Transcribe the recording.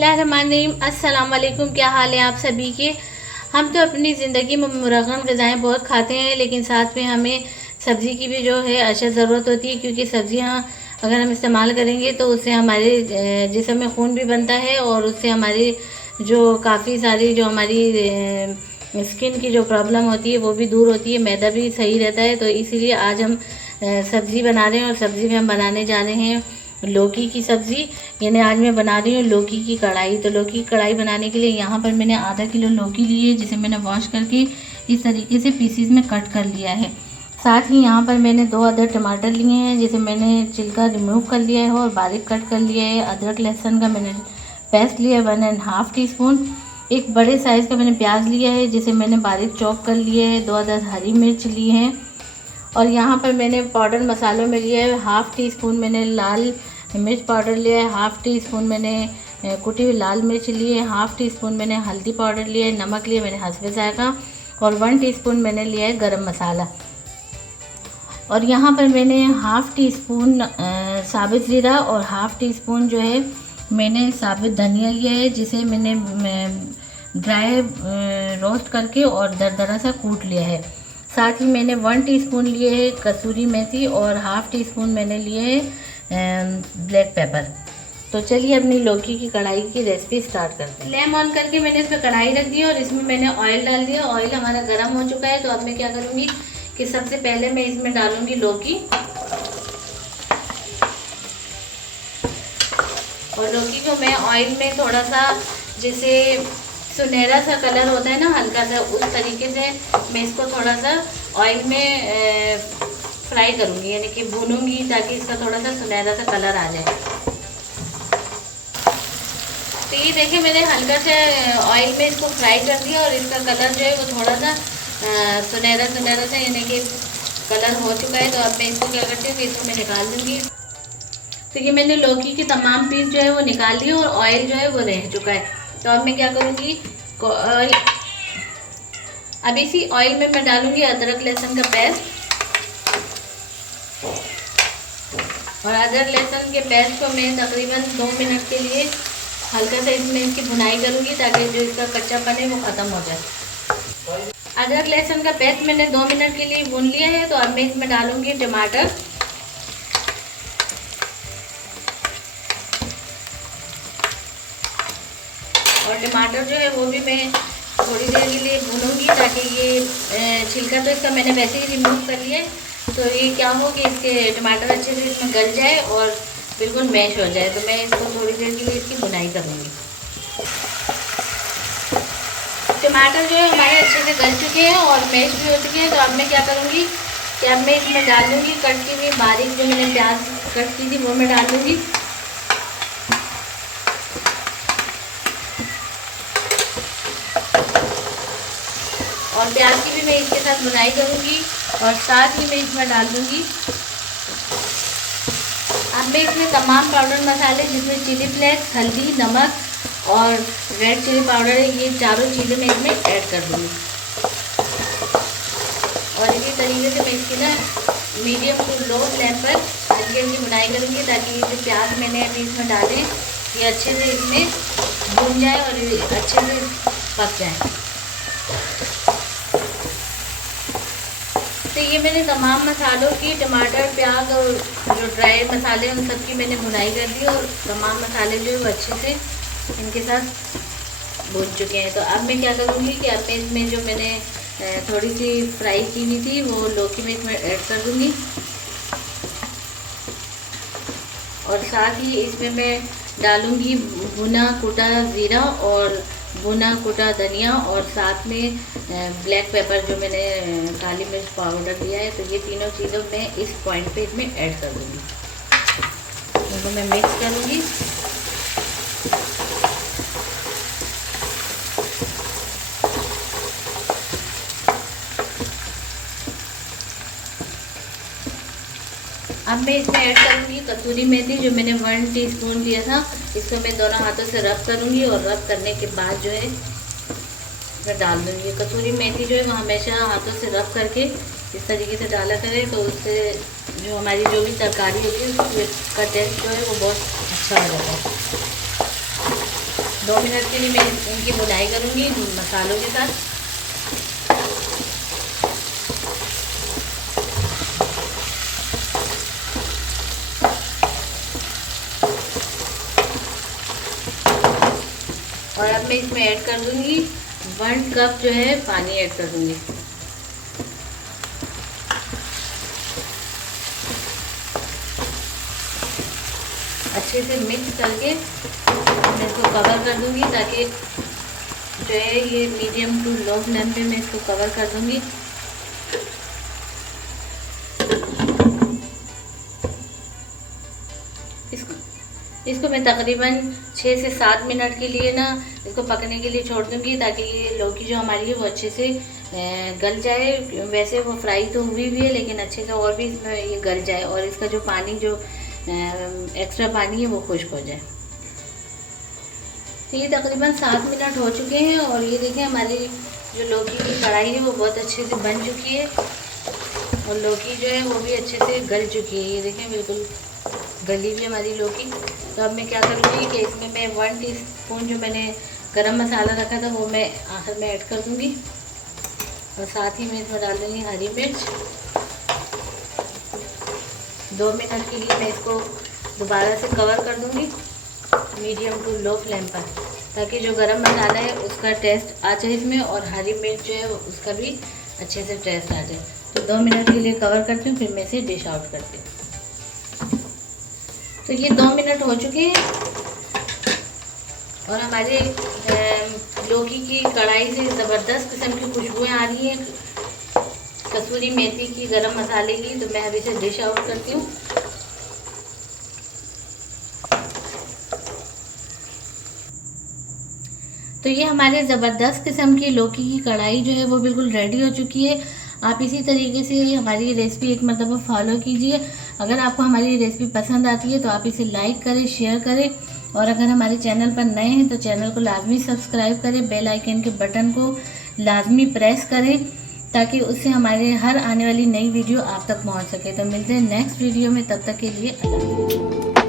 बिस्मिल्लाहिर्रहमानिर्रहीम। अस्सलाम वालेकुम। क्या हाल है आप सभी के। हम तो अपनी ज़िंदगी में मुरगन ग़िज़ाएँ बहुत खाते हैं, लेकिन साथ में हमें सब्ज़ी की भी जो है अशद ज़रूरत होती है, क्योंकि सब्ज़ियाँ अगर हम इस्तेमाल करेंगे तो उससे हमारे जिस्म में खून भी बनता है और उससे हमारी जो काफ़ी सारी जो हमारी स्किन की जो प्रॉब्लम होती है वो भी दूर होती है, मैदा भी सही रहता है। तो इसीलिए आज हम सब्ज़ी बना रहे हैं और सब्ज़ी में हम बनाने जा रहे हैं लौकी की सब्ज़ी। यानी आज मैं बना रही हूँ लौकी की कढ़ाई। तो लौकी की कढ़ाई बनाने के लिए यहाँ पर मैंने आधा किलो लौकी ली है, जिसे मैंने वॉश करके इस तरीके से पीसीज में कट कर लिया है। साथ ही यहाँ पर मैंने 2 अदर टमाटर लिए हैं, जिसे मैंने छिलका रिमूव कर लिया है और बारीक कट कर लिया है। अदरक लहसुन का मैंने पेस्ट लिया है 1.5 टीस्पून। एक बड़े साइज़ का मैंने प्याज लिया है, जिसे मैंने बारीक चॉप कर लिया है। 2 अदर हरी मिर्च ली हैं और यहाँ पर मैंने पाउडर मसालों में लिया है 1/2 टीस्पून मैंने लाल मिर्च पाउडर लिया है, 1/2 टीस्पून मैंने कुटी हुई लाल मिर्च ली है, 1/2 टीस्पून मैंने हल्दी पाउडर लिया है, नमक लिया मैंने हस्बे ज़ायक़ा और 1 टीस्पून मैंने लिया है गरम मसाला। और यहाँ पर मैंने 1/2 टीस्पून साबुत ज़ीरा और 1/2 टीस्पून जो है मैंने साबुत धनिया लिया है, जिसे मैंने ड्राई रोस्ट करके और दरदरा सा कूट लिया है। साथ ही मैंने 1 टीस्पून लिए है कसूरी मेथी और 1/2 टीस्पून मैंने लिए है ब्लैक पेपर। तो चलिए अपनी लौकी की कढ़ाई की रेसिपी स्टार्ट करते हैं। फ्लेम ऑन करके मैंने इसमें कढ़ाई रख दी और इसमें मैंने ऑयल डाल दिया। ऑयल हमारा गर्म हो चुका है। तो अब मैं क्या करूँगी कि सबसे पहले मैं इसमें डालूँगी लौकी। और लौकी को मैं ऑयल में थोड़ा सा जैसे सुनहरा सा कलर होता है ना, हल्का सा, उस तरीके से मैं इसको थोड़ा सा ऑयल में फ्राई करूँगी, यानी कि भूनूंगी, ताकि इसका थोड़ा सा सुनहरा सा कलर आ जाए। तो ये देखिए मैंने हल्का से ऑयल में इसको फ्राई कर दिया और इसका कलर जो है वो थोड़ा सा सुनहरा सा यानी कि कलर हो चुका है। तो अब मैं इसको क्या करती हूँ कि इसको मैं निकाल दूँगी। तो ये मैंने लौकी की तमाम पीस जो है वो निकाल ली और ऑयल जो है वो रह चुका है। तो अब मैं क्या करूँगी, अब इसी ऑयल में मैं डालूँगी अदरक लहसुन का पेस्ट। और अदरक लहसुन के पेस्ट को मैं तकरीबन 2 मिनट के लिए हल्का सा इसमें इसकी भुनाई करूँगी, ताकि जो इसका कच्चापन है वो ख़त्म हो जाए। अदरक लहसुन का पेस्ट मैंने 2 मिनट के लिए भून लिया है। तो अब मैं इसमें डालूँगी टमाटर। और टमाटर जो है वो भी मैं थोड़ी देर के लिए भूनूंगी, ताकि ये छिलका तो इसका मैंने वैसे ही रिमूव कर लिया है। तो ये क्या हो कि इसके टमाटर अच्छे से इसमें गल जाए और बिल्कुल मैश हो जाए। तो मैं इसको थोड़ी देर के लिए इसकी भुनाई करूँगी। टमाटर जो है हमारे अच्छे से गल चुके हैं और मैश भी हो चुके हैं। तो अब मैं क्या करूँगी कि अब मैं इसमें डाल दूँगी कट की हुई बारीक जो मैंने प्याज कट की थी वो मैं डाल दूँगी। और प्याज की भी मैं इसके साथ भुनाई करूँगी और साथ ही मैं इसमें डाल दूँगी। अब मैं इसमें तमाम पाउडर मसाले, जिसमें चिली फ्लेक्स, हल्दी, नमक और रेड चिली पाउडर है, ये चारों चीज़ें मैं इसमें ऐड कर दूँगी। और इसी तरीके से मैं इसकी ना मीडियम टू लो फ्लेम पर हल्की हल्की भुनाई करूँगी, ताकि ये जो प्याज मैंने अभी इसमें डाले ये अच्छे से इसमें भून जाए और अच्छे से पक जाए। तो ये मैंने तमाम मसालों की, टमाटर, प्याज और जो ड्राई मसाले हैं उन सब की मैंने भुनाई कर दी और तमाम मसाले जो है वो अच्छे से इनके साथ भून चुके हैं। तो अब मैं क्या करूँगी कि अब मैं इसमें जो मैंने थोड़ी सी फ्राई की हुई थी वो लौकी में इसमें ऐड कर दूँगी। और साथ ही इसमें मैं डालूँगी भुना कुटा ज़ीरा और भुना कुटा धनिया और साथ में ब्लैक पेपर जो मैंने काली मिर्च पाउडर दिया है। तो ये तीनों चीज़ों मैं इस पॉइंट पे इसमें ऐड कर दूँगी। इनको मैं मिक्स करूँगी। अब मैं इसमें ऐड करूँगी कसूरी मेथी, जो मैंने 1 टीस्पून दिया था। इसको मैं दोनों हाथों से रब करूँगी और रब करने के बाद जो है मैं डाल दूँगी। कसूरी मेथी जो है वो हमेशा हाथों से रब करके इस तरीके से डाला करें, तो उससे जो हमारी जो भी तरकारी होती है उसका टेस्ट जो है वो बहुत अच्छा हो जाता है। 2 मिनट के लिए मैं इनकी भुनाई करूँगी मसालों के साथ। और अब मैं इसमें ऐड कर दूँगी 1 कप जो है पानी ऐड कर दूँगी। अच्छे से मिक्स करके मैं इसको कवर कर दूँगी, ताकि जो है ये मीडियम टू लो फ्लेम पे मैं इसको कवर कर दूँगी। इसको मैं तकरीबन 6 से 7 मिनट के लिए ना इसको पकने के लिए छोड़ दूँगी, ताकि ये लौकी जो हमारी है वो अच्छे से गल जाए। वैसे वो फ्राई तो हुई भी है, लेकिन अच्छे से और भी इसमें ये गल जाए और इसका जो पानी जो एक्स्ट्रा पानी है वो खुश्क हो जाए। तो ये तकरीबन 7 मिनट हो चुके हैं और ये देखें हमारी जो लौकी की कढ़ाई है वो बहुत अच्छे से बन चुकी है और लौकी जो है वो भी अच्छे से गल चुकी है। ये देखें बिल्कुल गली भी हमारी लौकी। तो अब मैं क्या करूँगी कि इसमें मैं 1 टीस्पून जो मैंने गरम मसाला रखा था वो मैं आखिर में ऐड कर दूँगी और साथ ही मैं इसमें डाल दूँगी हरी मिर्च। 2 मिनट के लिए मैं इसको दोबारा से कवर कर दूँगी मीडियम टू लो फ्लेम पर, ताकि जो गरम मसाला है उसका टेस्ट आ जाए इसमें और हरी मिर्च जो है उसका भी अच्छे से टेस्ट आ जाए। तो 2 मिनट के लिए कवर करती हूँ, फिर मैं इसे डिश आउट करती हूँ। तो ये 2 मिनट हो चुके हैं और हमारे लौकी की कढ़ाई से ज़बरदस्त किस्म की खुशबुएँ आ रही हैं कसूरी मेथी की, गरम मसाले की। तो मैं अभी इसे डिश आउट करती हूँ। तो ये हमारे ज़बरदस्त किस्म की लौकी की कढ़ाई जो है वो बिल्कुल रेडी हो चुकी है। आप इसी तरीके से हमारी रेसिपी एक मरतबा फॉलो कीजिए। अगर आपको हमारी रेसिपी पसंद आती है तो आप इसे लाइक करें, शेयर करें और अगर हमारे चैनल पर नए हैं तो चैनल को लाजमी सब्सक्राइब करें, बेल आइकन के बटन को लाजमी प्रेस करें, ताकि उससे हमारे हर आने वाली नई वीडियो आप तक पहुंच सके। तो मिलते हैं नेक्स्ट वीडियो में, तब तक के लिए अल्लाह।